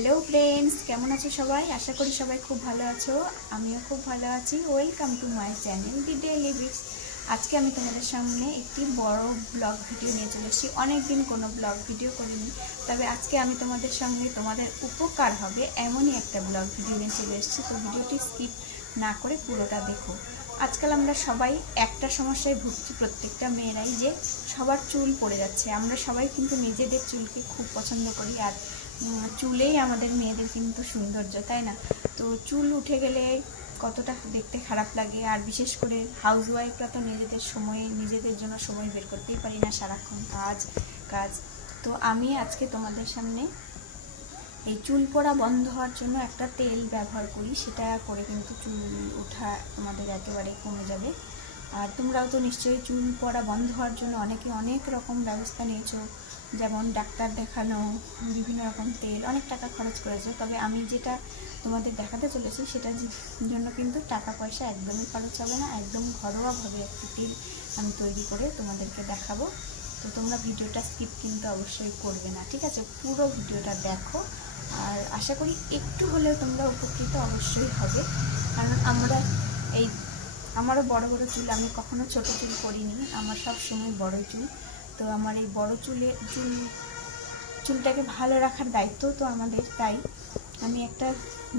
Hello friends, কেমন আছো সবাই? আশা করি সবাই খুব ভালো আছো। আমিও খুব ভালো আছি। Welcome to my channel the daily blogs. আজকে আমি তোমাদের সামনে একটি বড় ব্লগ ভিডিও নিয়ে চলে এসেছি। অনেকদিন কোনো ব্লগ ভিডিও করিনি, তবে আজকে আমি তোমাদের সঙ্গে তোমাদের উপকার হবে এমনই একটা ব্লগ ভিডিও নিয়ে চলে এসেছি। তো ভিডিওটি স্কিপ না করে পুরোটা দেখো। আজকাল আমরা সবাই একটা সমস্যায় ভুগছি, প্রত্যেকটা মেয়েরাই, যে সবার চুল পড়ে যাচ্ছে। আমরা সবাই কিন্তু নিজেদের চুলকে খুব পছন্দ করি, আর চুলেই আমাদের মেয়েদের কিন্তু সৌন্দর্য, তাই না? তো চুল উঠে গেলে কতটা দেখতে খারাপ লাগে। আর বিশেষ করে হাউসওয়াইফরা তো নিজেদের জন্য সময় বের করতেই পারি না, সারাক্ষণ কাজ কাজ। তো আমি আজকে তোমাদের সামনে এই চুল পড়া বন্ধ হওয়ার জন্য একটা তেল ব্যবহার করি, সেটা করে কিন্তু চুল ওঠা তোমাদের একেবারে কমে যাবে। আর তোমরাও তো নিশ্চয়ই চুল পড়া বন্ধ হওয়ার জন্য অনেকে অনেক রকম ব্যবস্থা নিয়েছো, যেমন ডাক্তার দেখানো, বিভিন্ন রকম তেল, অনেক টাকা খরচ করেছো। তবে আমি যেটা তোমাদের দেখাতে চলেছি সেটার জন্য কিন্তু টাকা পয়সা একদমই খরচ হবে না। একদম ঘরোয়াভাবে একটি তেল আমি তৈরি করে তোমাদেরকে দেখাবো। তো তোমরা ভিডিওটা স্কিপ কিন্তু অবশ্যই করবে না, ঠিক আছে? পুরো ভিডিওটা দেখো, আর আশা করি একটু হলেও তোমরা উপকৃত অবশ্যই হবে। কারণ আমারও বড় বড় চুল, আমি কখনো ছোট চুল করিনি, আমার সব সময় বড় চুল। তো আমার এই বড় চুলটাকে ভালো রাখার দায়িত্ব তো আমাদের। তাই আমি একটা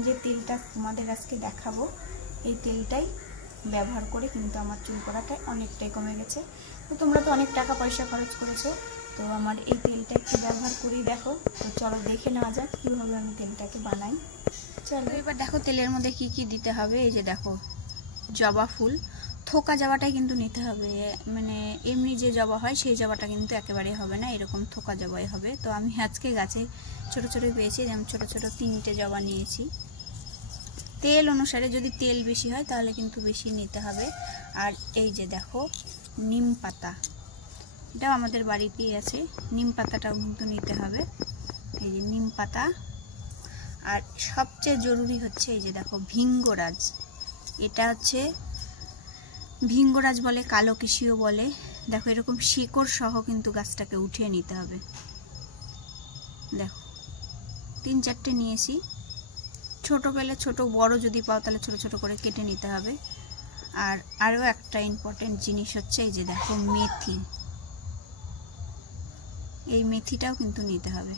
যে তেলটা তোমাদের আজকে দেখাবো, এই তেলটাই ব্যবহার করে কিন্তু আমার চুল পড়াটা অনেকটাই কমে গেছে। তো তোমরা তো অনেক টাকা পয়সা খরচ করেছো, তো আমার এই তেলটা একটু ব্যবহার করেই দেখো। তো চলো দেখে নেওয়া যাক কীভাবে আমি তেলটাকে বানাই। চলো এবার দেখো তেলের মধ্যে কি কি দিতে হবে। এই যে দেখো, জবা ফুল, থোকা জবাটাই কিন্তু নিতে হবে। মানে এমনি যে জবা হয় সেই জবাটা কিন্তু একেবারে হবে না, এরকম থোকা জবাই হবে। তো আমি আজকে গাছে ছোট ছোট পেয়েছি, যেমন ছোট ছোট 3টে জবা নিয়েছি। তেল অনুসারে যদি তেল বেশি হয় তাহলে কিন্তু বেশি নিতে হবে। আর এই যে দেখো নিম পাতা, এটাও আমাদের বাড়িতেই আছে, নিম পাতাটাও কিন্তু নিতে হবে। এই যে নিম পাতা। আর সবচেয়ে জরুরি হচ্ছে এই যে দেখো ভিঙ্গরাজ, এটা হচ্ছে ভিঙ্গরাজ বলে, কালো কিশিও বলে। দেখো এরকম শিকড় সহ কিন্তু গাছটাকে উঠিয়ে নিতে হবে। দেখো 3-4টে নিয়েছি। ছোট পেলে ছোট, বড় যদি পাও তাহলে ছোট ছোট করে কেটে নিতে হবে। আর আরও একটা ইম্পর্টেন্ট জিনিস হচ্ছে এই যে দেখো মেথি, এই মেথিটাও কিন্তু নিতে হবে।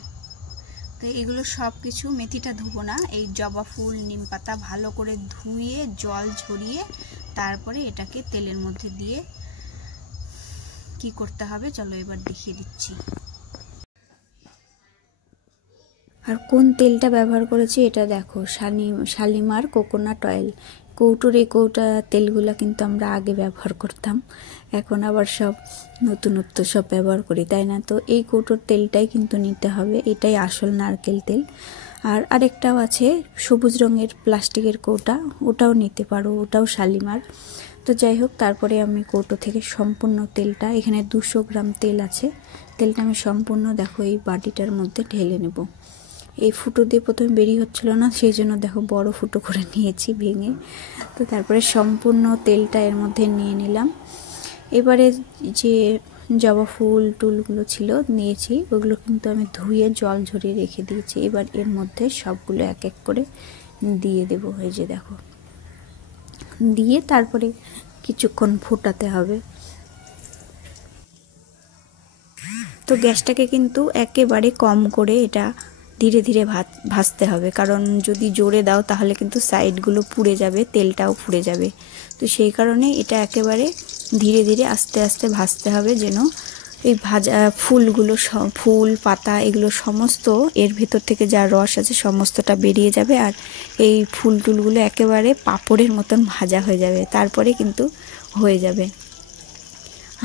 তো এগুলো সব কিছু, মেথিটা ধুবো না, এই জবা ফুল নিম পাতা ভালো করে ধুয়ে জল ঝরিয়ে তারপরে এটাকে তেলের মধ্যে দিয়ে কি করতে হবে চলো এবার দেখিয়ে দিচ্ছি। আর কোন তেলটা ব্যবহার করেছি এটা দেখো, শালিমার কোকোনাট অয়েল। কৌটোর এই তেলগুলো কিন্তু আমরা আগে ব্যবহার করতাম, এখন আবার সব নতুনত্ব সব ব্যবহার করি, তাই না? তো এই কৌটোর তেলটাই কিন্তু নিতে হবে, এটাই আসল নারকেল তেল। আর আরেকটাও আছে সবুজ রঙের প্লাস্টিকের কৌটা, ওটাও নিতে পারো, ওটাও শালিমার। তো যাই হোক, তারপরে আমি কৌটো থেকে সম্পূর্ণ তেলটা, এখানে 200 গ্রাম তেল আছে, তেলটা আমি সম্পূর্ণ দেখো এই বাটিটার মধ্যে ঢেলে নেব। এই ফুটো দিয়ে প্রথমে বেরিয়ে হচ্ছিল না, সেই জন্য দেখো বড় ফুটো করে নিয়েছি ভেঙে। তো তারপরে সম্পূর্ণ তেলটা এর মধ্যে নিয়ে নিলাম। এবারে যে জবা ফুল টুলগুলো ছিল নিয়েছি, ওগুলো কিন্তু আমি ধুয়ে জল ঝরিয়ে রেখে দিয়েছি। এবার এর মধ্যে সবগুলো এক এক করে দিয়ে দেব। এই যে দেখো, দিয়ে তারপরে কিছুক্ষণ ফোটাতে হবে। তো গ্যাসটাকে কিন্তু একেবারে কম করে এটা ধীরে ধীরে ভাজতে হবে, কারণ যদি জোরে দাও তাহলে কিন্তু সাইডগুলো পুড়ে যাবে, তেলটাও পুড়ে যাবে। তো সেই কারণে এটা একেবারে ধীরে ধীরে আস্তে আস্তে ভাজতে হবে, যেন এই ভাজা ফুলগুলো, ফুল পাতা এগুলো সমস্ত এর ভেতর থেকে যা রস আছে সমস্তটা বেরিয়ে যাবে, আর এই ফুল টুলগুলো একেবারে পাঁপড়ের মতন ভাজা হয়ে যাবে, তারপরে কিন্তু হয়ে যাবে।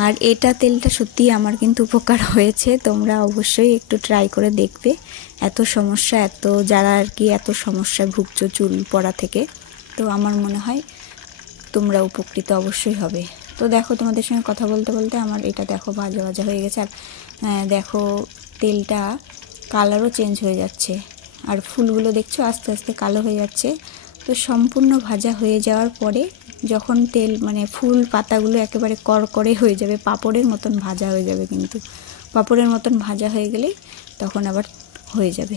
আর এটা তেলটা সত্যিই আমার কিন্তু উপকার হয়েছে, তোমরা অবশ্যই একটু ট্রাই করে দেখবে। এত সমস্যা, যারা আর কি এত সমস্যায় ভুগছো চুল পড়া থেকে, তো আমার মনে হয় তোমরা উপকৃত অবশ্যই হবে। তো দেখো তোমাদের সঙ্গে কথা বলতে বলতে আমার এটা দেখো ভাজা ভাজা হয়ে গেছে। আর দেখো তেলটা কালারও চেঞ্জ হয়ে যাচ্ছে, আর ফুলগুলো দেখছো আস্তে আস্তে কালো হয়ে যাচ্ছে। তো সম্পূর্ণ ভাজা হয়ে যাওয়ার পরে যখন তেল মানে ফুল পাতাগুলো একেবারে করকরে হয়ে যাবে, পাঁপড়ের মতন ভাজা হয়ে যাবে, কিন্তু পাঁপড়ের মতন ভাজা হয়ে গেলেই তখন আবার হয়ে যাবে।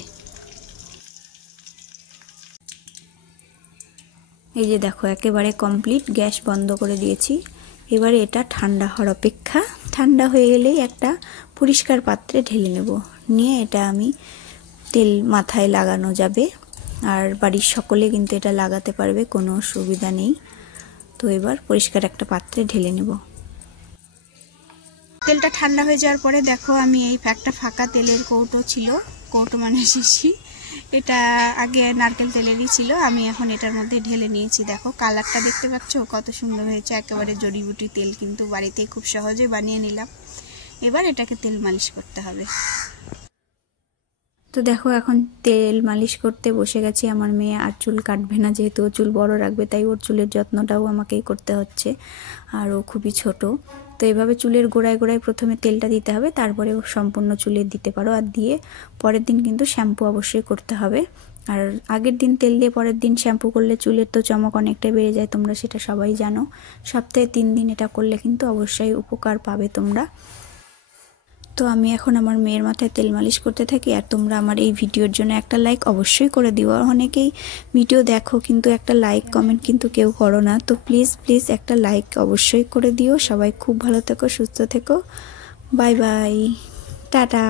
এই যে দেখো একেবারে কমপ্লিট, গ্যাস বন্ধ করে দিয়েছি। এবারে এটা ঠান্ডা হওয়ার অপেক্ষা। ঠান্ডা হয়ে গেলেই একটা পরিষ্কার পাত্রে ঢেলে নেব। নিয়ে এটা আমি তেল মাথায় লাগানো যাবে, আর বাড়ির সকলে কিন্তু এটা লাগাতে পারবে, কোনো অসুবিধা নেই। তো এবার পরিষ্কার একটা পাত্রে ঢেলে নেব। তেলটা ঠান্ডা হয়ে যাওয়ার পরে দেখো আমি এই একটা ফাঁকা তেলের কৌটো ছিল, কৌটো মানে শিশি, এটা আগে নারকেল তেলেরই ছিল, আমি এখন এটার মধ্যে ঢেলে নিয়েছি। দেখো কালারটা দেখতে পাচ্ছ কত সুন্দর হয়েছে, একেবারে জড়িবুটি তেল, কিন্তু বাড়িতেই খুব সহজে বানিয়ে নিলাম। এবার এটাকে তেল মালিশ করতে হবে। তো দেখো এখন তেল মালিশ করতে বসে গেছি। আমার মেয়ে আর চুল কাটবে না, যেহেতু ও চুল বড় রাখবে, তাই ওর চুলের যত্নটাও আমাকেই করতে হচ্ছে, আর ও খুবই ছোট। তো এইভাবে চুলের গোড়ায় গোড়ায় প্রথমে তেলটা দিতে হবে, তারপরে সম্পূর্ণ চুলে দিতে পারো। আর দিয়ে পরের দিন কিন্তু শ্যাম্পু অবশ্যই করতে হবে। আর আগের দিন তেল দিয়ে পরের দিন শ্যাম্পু করলে চুলের তো চমক অনেকটা বেড়ে যায়, তোমরা সেটা সবাই জানো। সপ্তাহে 3 দিন এটা করলে কিন্তু অবশ্যই উপকার পাবে তোমরা। তো আমি এখন আমার মেয়ের মাথায় তেল মালিশ করতে থাকি। আর তোমরা আমার এই ভিডিওর জন্য একটা লাইক অবশ্যই করে দিও। অনেকেই ভিডিও দেখো কিন্তু একটা লাইক কমেন্ট কিন্তু কেউ করো না। তো প্লিজ প্লিজ একটা লাইক অবশ্যই করে দিও। সবাই খুব ভালো থেকো, সুস্থ থেকো। Bye bye, tata.